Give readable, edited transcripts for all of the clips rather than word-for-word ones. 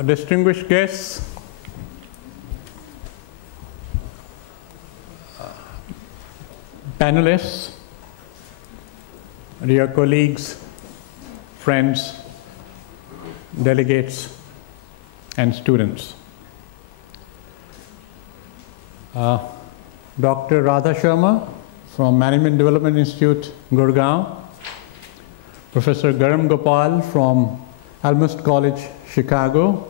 distinguished guests, panelists, dear colleagues, friends, delegates, and students. Dr. Radha Sharma from Management Development Institute, Gurgaon, Professor Garam Gopal from Almust College, Chicago,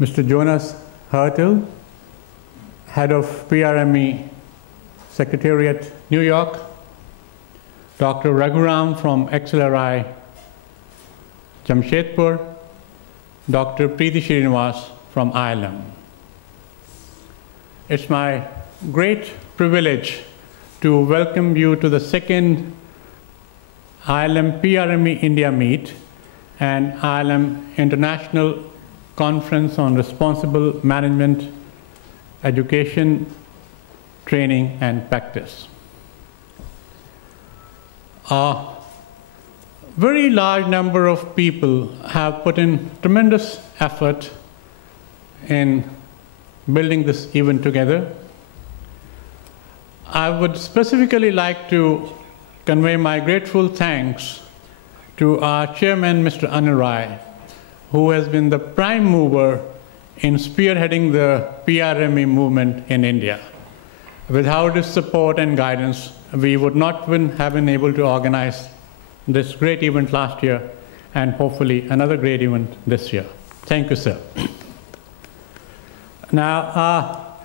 Mr. Jonas Hertel, Head of Prme Secretariat, New York, Dr. Raghuram from XLRI, Jamshedpur, Dr. Preeti Srinivas from ILM. It's my great privilege to welcome you to the second ILM Prme India Meet and ILM International Conference on Responsible Management, Education, Training and Practice. A very large number of people have put in tremendous effort in building this event together. I would specifically like to convey my grateful thanks to our chairman, Mr. Anil Rai, who has been the prime mover in spearheading the Prme movement in India. Without his support and guidance, we would not have been able to organize this great event last year and hopefully another great event this year. Thank you, sir. Now,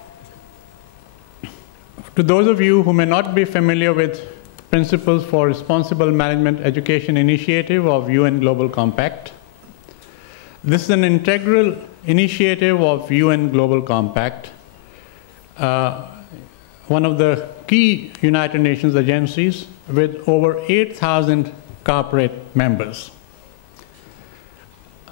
to those of you who may not be familiar with Principles for Responsible Management Education Initiative of UN Global Compact, this is an integral initiative of UN Global Compact, one of the key United Nations agencies with over 8,000 corporate members.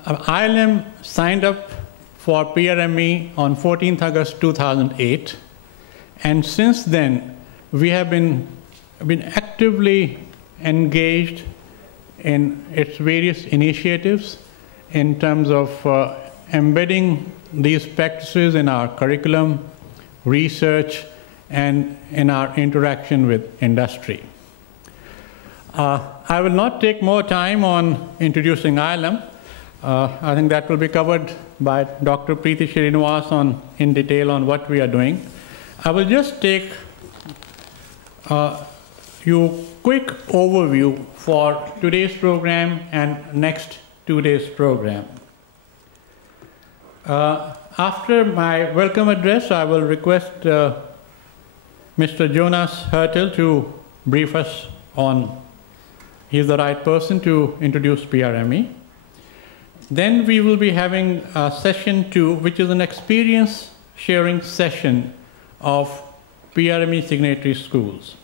ILM signed up for Prme on 14th August 2008, and since then we have been actively engaged in its various initiatives in terms of embedding these practices in our curriculum, research, and in our interaction with industry. I will not take more time on introducing ILM. I think that will be covered by Dr. Preeti Srinivas in detail on what we are doing. I will just take you quick overview for today's program and next 2 days program. After my welcome address, I will request Mr. Jonas Hertel to brief us on, he's the right person to introduce Prme. Then we will be having session 2, which is an experience sharing session of Prme signatory schools.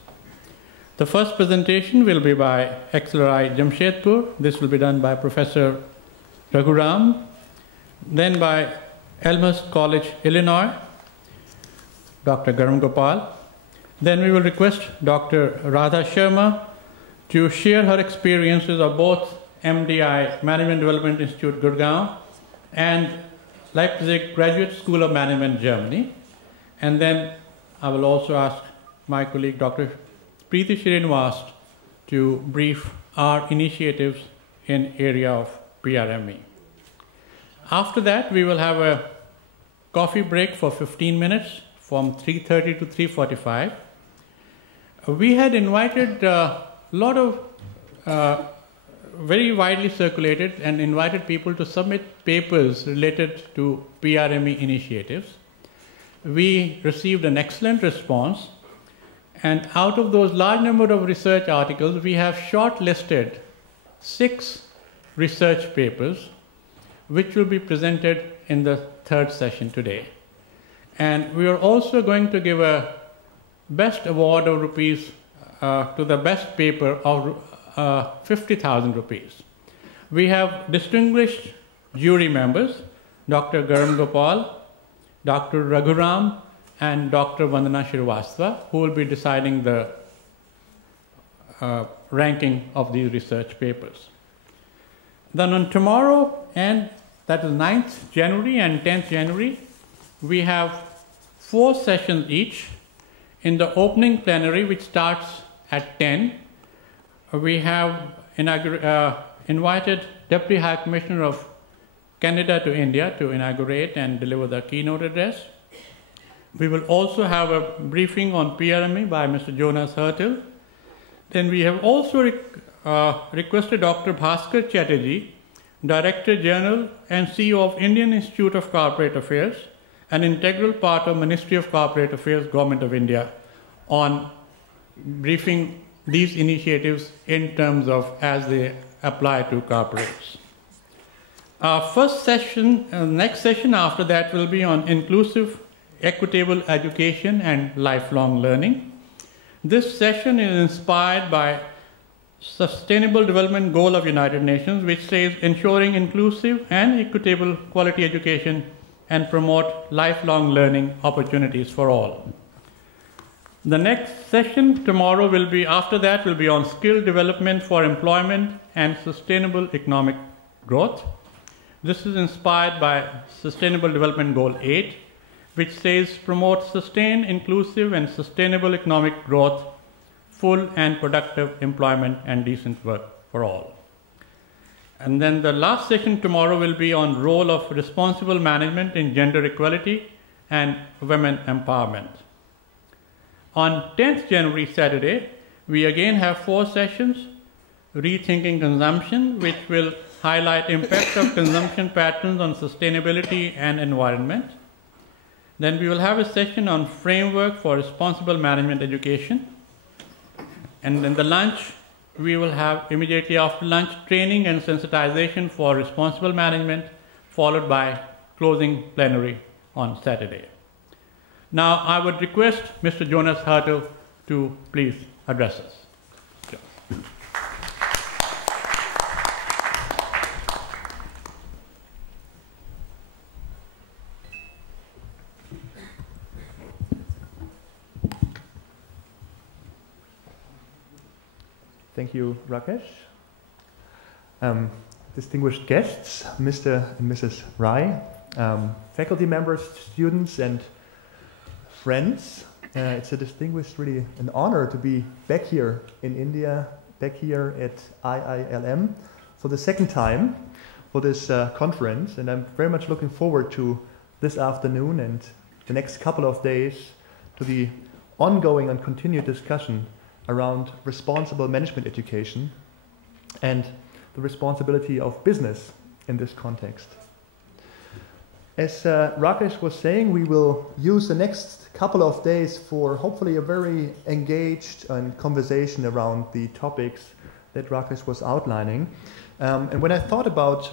The first presentation will be by XLRI Jamshedpur. This will be done by Professor Raghuram. Then by Almust College, Illinois, Dr. Garam Gopal. Then we will request Dr. Radha Sharma to share her experiences of both MDI, Management Development Institute, Gurgaon, and Leipzig Graduate School of Management, Germany. And then I will also ask my colleague, Dr. Preeti Srinivas, to brief our initiatives in area of Prme. After that, we will have a coffee break for 15 minutes from 3:30 to 3:45. We had invited a lot of very widely circulated and invited people to submit papers related to Prme initiatives. We received an excellent response, and out of those large number of research articles, we have shortlisted 6 research papers which will be presented in the third session today. And we are also going to give a best award of rupees to the best paper of 50,000 rupees. We have distinguished jury members, Dr. Garam Gopal, Dr. Raghuram, and Dr. Vandana Shrivastava, who will be deciding the ranking of these research papers. Then on tomorrow and that is 9th January and 10th January. We have 4 sessions each. In the opening plenary, which starts at 10, we have invited Deputy High Commissioner of Canada to India to inaugurate and deliver the keynote address. We will also have a briefing on Prme by Mr. Jonas Hertel. Then we have also requested Dr. Bhaskar Chatterjee, Director General and CEO of Indian Institute of Corporate Affairs, an integral part of Ministry of Corporate Affairs, Government of India, on briefing these initiatives in terms of as they apply to corporates. Our first session, next session after that will be on inclusive, equitable education and lifelong learning. This session is inspired by Sustainable Development Goal of United Nations, which says ensuring inclusive and equitable quality education and promote lifelong learning opportunities for all. The next session tomorrow will be, after that, will be on skill development for employment and sustainable economic growth. This is inspired by Sustainable Development Goal 8, which says promote sustained, inclusive and sustainable economic growth, full and productive employment and decent work for all. And then the last session tomorrow will be on role of responsible management in gender equality and women empowerment. On 10th January, Saturday, we again have 4 sessions, Rethinking Consumption, which will highlight impact of consumption patterns on sustainability and environment. Then we will have a session on Framework for Responsible Management Education. And then the lunch, we will have immediately after lunch training and sensitization for responsible management, followed by closing plenary on Saturday. Now I would request Mr. Jonas Hertel to please address us. Thank you, Rakesh. Distinguished guests, Mr. and Mrs. Rai, faculty members, students, and friends. It's a distinguished, really an honor to be back here in India, back here at IILM for the second time for this conference. And I'm very much looking forward to this afternoon and the next couple of days to the ongoing and continued discussion around responsible management education and the responsibility of business in this context. As Rakesh was saying, we will use the next couple of days for hopefully a very engaged conversation around the topics that Rakesh was outlining. And when I thought about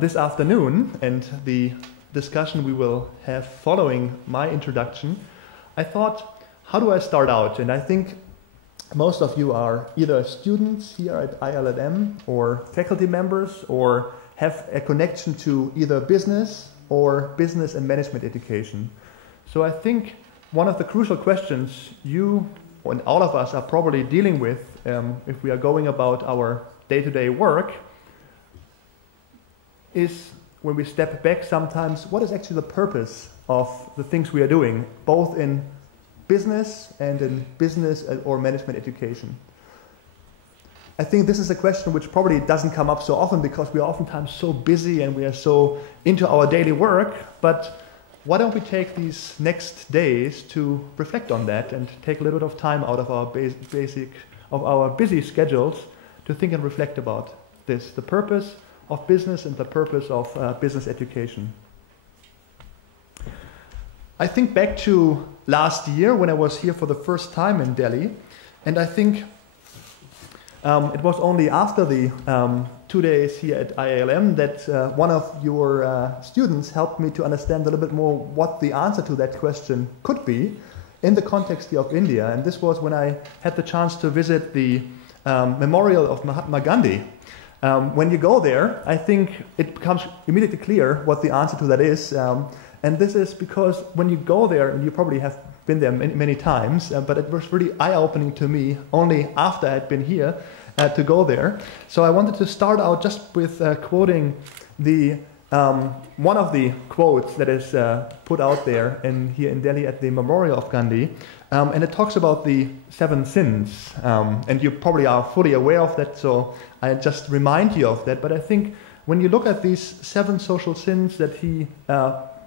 this afternoon and the discussion we will have following my introduction, I thought, how do I start out? And I think most of you are either students here at IILM or faculty members or have a connection to either business or business and management education. So I think one of the crucial questions you and all of us are probably dealing with if we are going about our day-to-day work is, when we step back sometimes, what is actually the purpose of the things we are doing, both in business and in business or management education? I think this is a question which probably doesn't come up so often because we are oftentimes so busy and we are so into our daily work, but why don't we take these next days to reflect on that and take a little bit of time out of our busy schedules to think and reflect about this, the purpose of business and the purpose of business education. I think back to last year when I was here for the first time in Delhi, and I think it was only after the 2 days here at IILM that one of your students helped me to understand a little bit more what the answer to that question could be in the context of India. And this was when I had the chance to visit the memorial of Mahatma Gandhi. When you go there, I think it becomes immediately clear what the answer to that is. And this is because when you go there, and you probably have been there many times, but it was really eye-opening to me only after I had been here to go there. So I wanted to start out just with quoting one of the quotes that is put out there here in Delhi at the memorial of Gandhi, and it talks about the 7 sins, and you probably are fully aware of that, so I just remind you of that. But I think when you look at these 7 social sins that he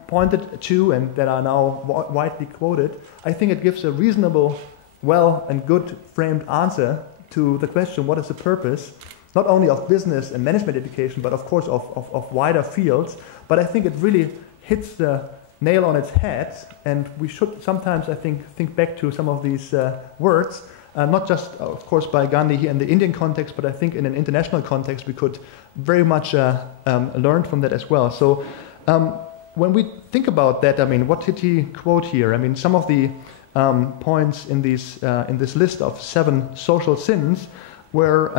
pointed to and that are now widely quoted, I think it gives a reasonable, well and good framed answer to the question, what is the purpose, not only of business and management education, but of course of wider fields. But I think it really hits the nail on its head, and we should sometimes, I think back to some of these words, not just, of course, by Gandhi here in the Indian context, but I think in an international context we could very much learn from that as well. So when we think about that, I mean, what did he quote here? I mean, some of the points in this list of 7 social sins were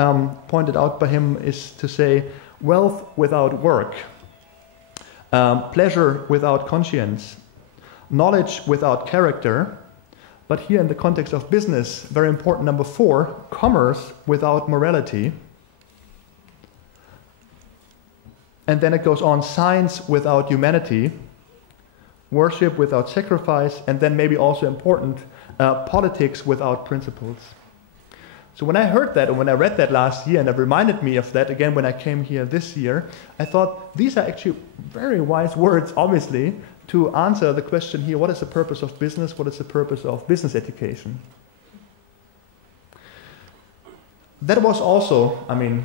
pointed out by him is to say, wealth without work, pleasure without conscience, knowledge without character, but here in the context of business, very important, number 4, commerce without morality. And then it goes on, science without humanity, worship without sacrifice, and then maybe also important, politics without principles. So when I heard that, and when I read that last year, and it reminded me of that again when I came here this year, I thought these are actually very wise words, obviously, to answer the question here, what is the purpose of business? What is the purpose of business education? That was also, I mean,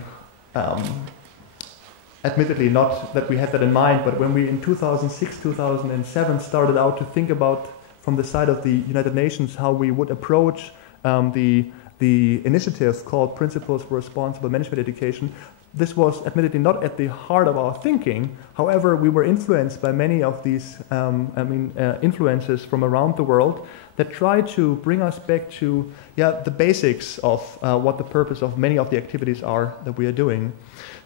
admittedly not that we had that in mind, but when we in 2006, 2007 started out to think about, from the side of the United Nations, how we would approach the initiative called Principles for Responsible Management Education, this was admittedly not at the heart of our thinking. However, we were influenced by many of these influences from around the world that try to bring us back to the basics of what the purpose of many of the activities are that we are doing.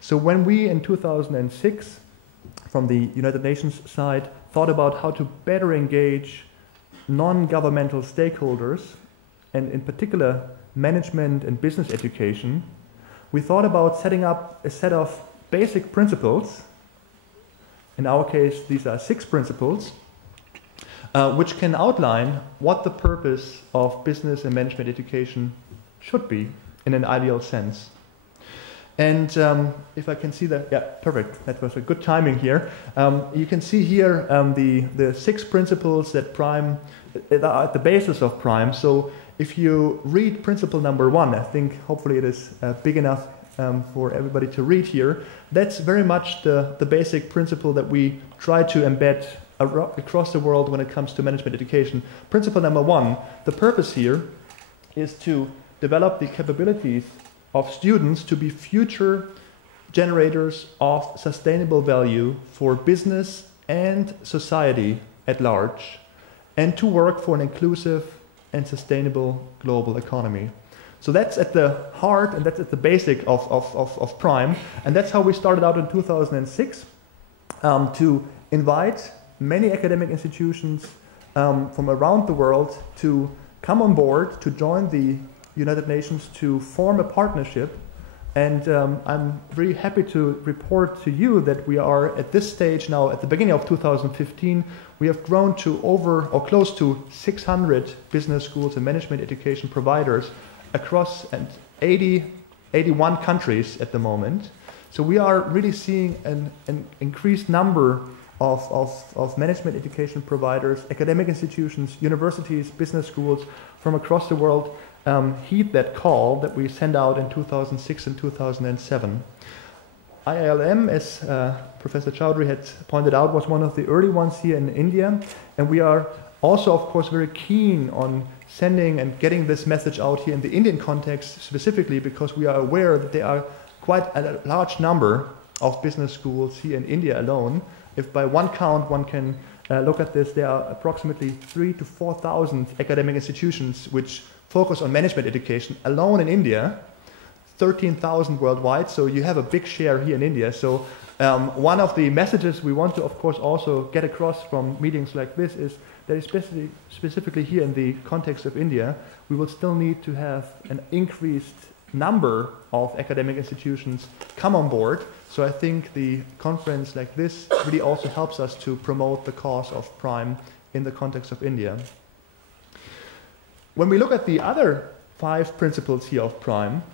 So when we in 2006, from the United Nations side, thought about how to better engage non-governmental stakeholders, and in particular management and business education, we thought about setting up a set of basic principles. In our case, these are 6 principles, which can outline what the purpose of business and management education should be in an ideal sense. And if I can see that, yeah, perfect. That was a good timing here. You can see here the 6 principles that Prme are at the basis of Prme. So if you read principle number 1, I think hopefully it is big enough for everybody to read here. That's very much the basic principle that we try to embed across the world when it comes to management education. Principle number 1, the purpose here is to develop the capabilities of students to be future generators of sustainable value for business and society at large, and to work for an inclusive and sustainable global economy. So that's at the heart and that's at the basic of Prme, and that's how we started out in 2006 to invite many academic institutions from around the world to come on board, to join the United Nations, to form a partnership. And I'm really happy to report to you that we are at this stage now, at the beginning of 2015, we have grown to over or close to 600 business schools and management education providers across 81 countries at the moment. So we are really seeing an increased number of management education providers, academic institutions, universities, business schools from across the world heed that call that we sent out in 2006 and 2007. IILM, as Professor Chowdhury had pointed out, was one of the early ones here in India, and we are also, of course, very keen on sending and getting this message out here in the Indian context specifically, because we are aware that there are quite a large number of business schools here in India alone. If by one count one can look at this, there are approximately 3,000 to 4,000 academic institutions which focus on management education alone in India, 13,000 worldwide, so you have a big share here in India. So one of the messages we want to, of course, also get across from meetings like this is that specifically here in the context of India, we will still need to have an increased number of academic institutions come on board So I think the conference like this really also helps us to promote the cause of Prime in the context of India. When we look at the other 5 principles here of Prime,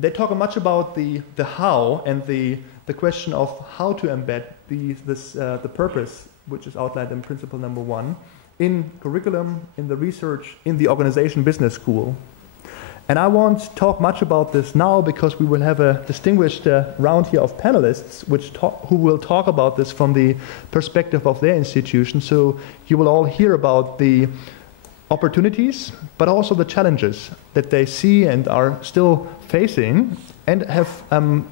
they talk much about the how and the question of how to embed the purpose, which is outlined in principle number 1, in curriculum, in the research, in the organization business school. And I won't talk much about this now because we will have a distinguished round here of panelists who will talk about this from the perspective of their institution. So you will all hear about the opportunities, but also the challenges that they see and are still facing, and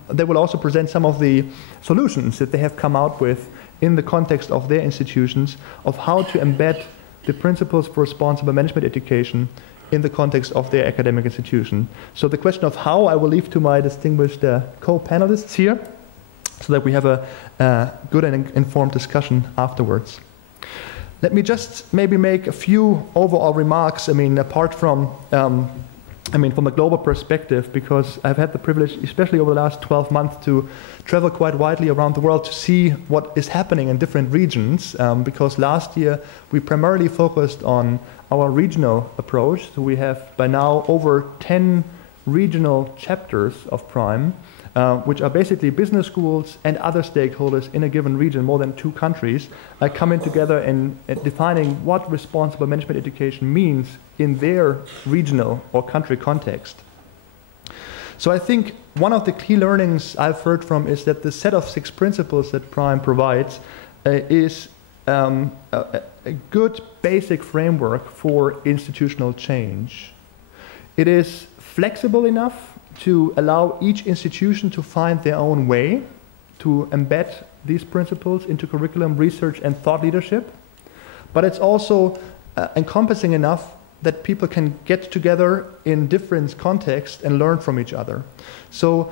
they will also present some of the solutions that they have come out with in the context of their institutions of how to embed the principles for responsible management education in the context of their academic institution. So the question of how I will leave to my distinguished co-panelists here, so that we have a good and informed discussion afterwards. Let me just maybe make a few overall remarks, apart from from a global perspective, because I've had the privilege, especially over the last 12 months, to travel quite widely around the world to see what is happening in different regions, because last year we primarily focused on our regional approach. So we have by now over 10 regional chapters of Prime, which are basically business schools and other stakeholders in a given region, more than 2 countries, coming together and defining what responsible management education means in their regional or country context. So I think one of the key learnings I've heard from is that the set of 6 principles that Prime provides is a good basic framework for institutional change. It is flexible enough to allow each institution to find their own way to embed these principles into curriculum, research, and thought leadership. But it's also encompassing enough that people can get together in different contexts and learn from each other. So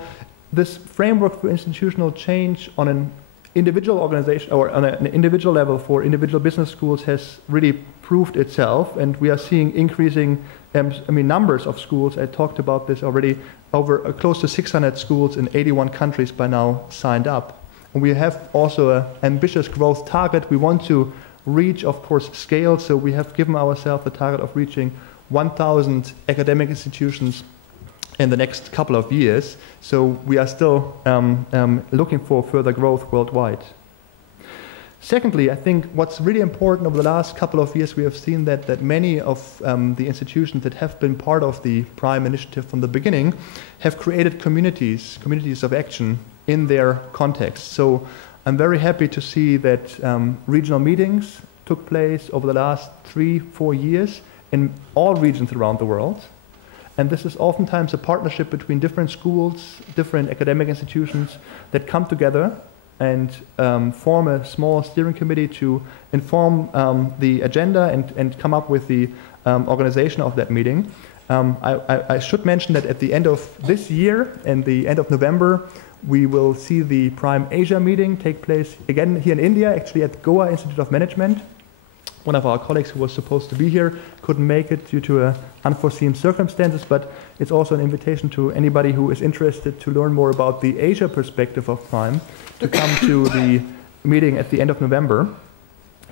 this framework for institutional change on an individual organization or on an individual level for individual business schools has really proved itself, and we are seeing increasing numbers of schools. I talked about this already. Over close to 600 schools in 81 countries by now signed up. And we have also an ambitious growth target. We want to reach, of course, scale. So we have given ourselves the target of reaching 1,000 academic institutions in the next couple of years. So we are still looking for further growth worldwide. Secondly, I think what's really important over the last couple of years, we have seen that many of the institutions that have been part of the Prime initiative from the beginning have created communities of action in their context. So I'm very happy to see that regional meetings took place over the last 3-4 years in all regions around the world. And this is oftentimes a partnership between different schools, different academic institutions that come together and form a small steering committee to inform the agenda and come up with the organization of that meeting. I should mention that at the end of this year and the end of November, we will see the Prime Asia meeting take place again here in India, actually at Goa Institute of Management. One of our colleagues who was supposed to be here couldn't make it due to unforeseen circumstances, but it's also an invitation to anybody who is interested to learn more about the Asia perspective of Prime to come to the meeting at the end of November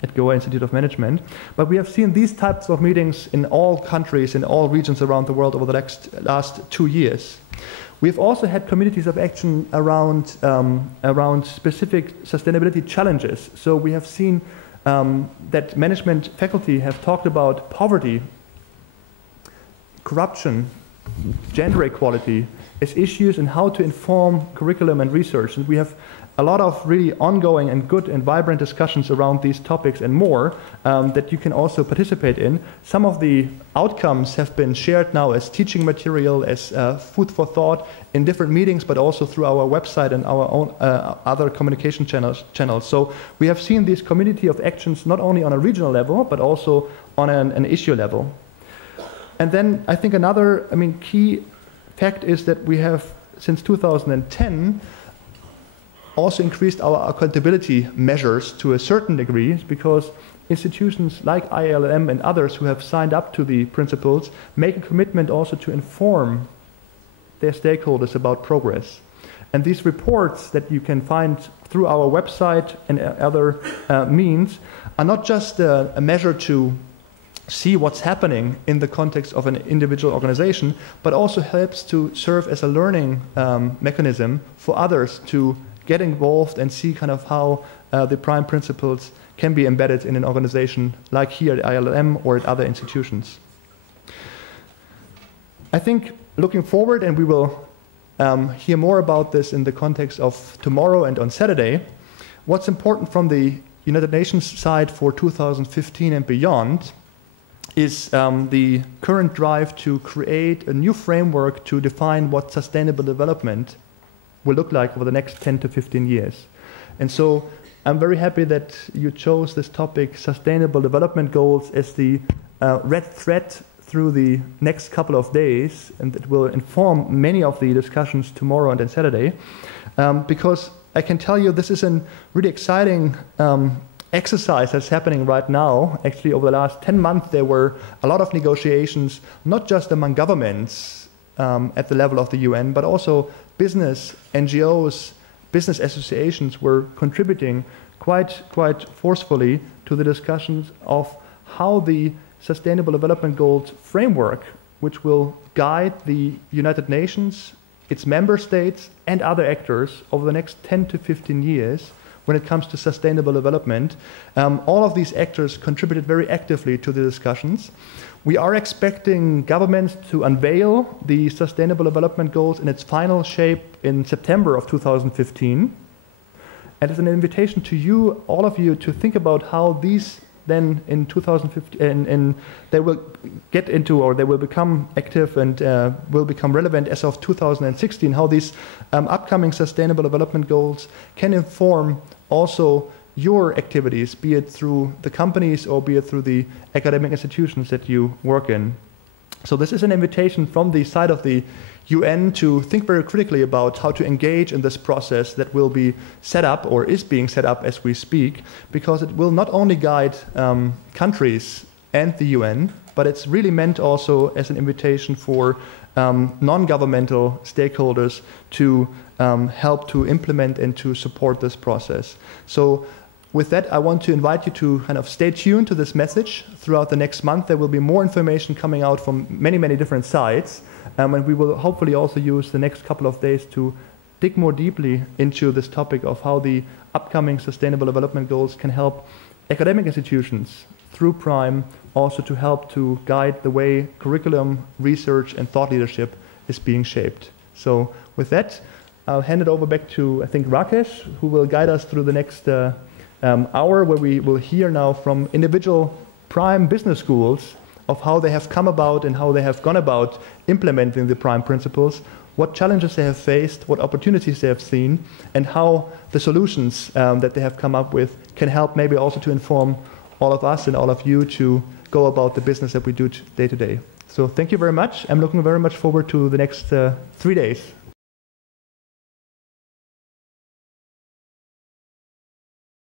at Goa Institute of Management. But we have seen these types of meetings in all countries, in all regions around the world over the last 2 years. We've also had communities of action around specific sustainability challenges. So we have seen that management faculty have talked about poverty, corruption, gender equality as issues and how to inform curriculum and research. And we have a lot of really ongoing and good and vibrant discussions around these topics and more that you can also participate in. Some of the outcomes have been shared now as teaching material, as food for thought in different meetings, but also through our website and our own other communication channels. So we have seen this community of actions not only on a regional level, but also on an issue level. And then I think another key fact is that we have, since 2010, also increased our accountability measures to a certain degree, because institutions like ILM and others who have signed up to the principles make a commitment also to inform their stakeholders about progress. And these reports that you can find through our website and other means are not just a measure to see what's happening in the context of an individual organization, but also helps to serve as a learning mechanism for others to get involved and see kind of how the prime principles can be embedded in an organization like here at ILM or at other institutions. I think looking forward, and we will hear more about this in the context of tomorrow and on Saturday, what's important from the United Nations side for 2015 and beyond is the current drive to create a new framework to define what sustainable development will look like over the next 10 to 15 years. And so I'm very happy that you chose this topic, Sustainable Development Goals, as the red thread through the next couple of days, and it will inform many of the discussions tomorrow and on Saturday, because I can tell you this is a really exciting exercise that's happening right now. Actually, over the last 10 months, there were a lot of negotiations, not just among governments at the level of the UN, but also business, NGOs, business associations were contributing quite forcefully to the discussions of how the Sustainable Development Goals framework, which will guide the United Nations, its member states, and other actors over the next 10 to 15 years when it comes to sustainable development. All of these actors contributed very actively to the discussions. We are expecting governments to unveil the Sustainable Development Goals in its final shape in September of 2015. And it's an invitation to you, all of you, to think about how these then in 2015, and they will get into, or they will become active and will become relevant as of 2016, how these upcoming Sustainable Development Goals can inform also your activities, be it through the companies or be it through the academic institutions that you work in. So this is an invitation from the side of the UN to think very critically about how to engage in this process that will be set up or is being set up as we speak, because it will not only guide countries and the UN, but it's really meant also as an invitation for non-governmental stakeholders to help to implement and to support this process. So with that, I want to invite you to kind of stay tuned to this message throughout the next month. There will be more information coming out from many different sides. And we will hopefully also use the next couple of days to dig more deeply into this topic of how the upcoming Sustainable Development Goals can help academic institutions through Prime also to help to guide the way curriculum, research, and thought leadership is being shaped. So with that, I'll hand it over back to, I think, Rakesh, who will guide us through the next hour, where we will hear now from individual Prime business schools of how they have come about and how they have gone about implementing the Prime principles, what challenges they have faced, what opportunities they have seen, and how the solutions that they have come up with can help maybe also to inform all of us and all of you to go about the business that we do day to day. So thank you very much. I'm looking very much forward to the next 3 days.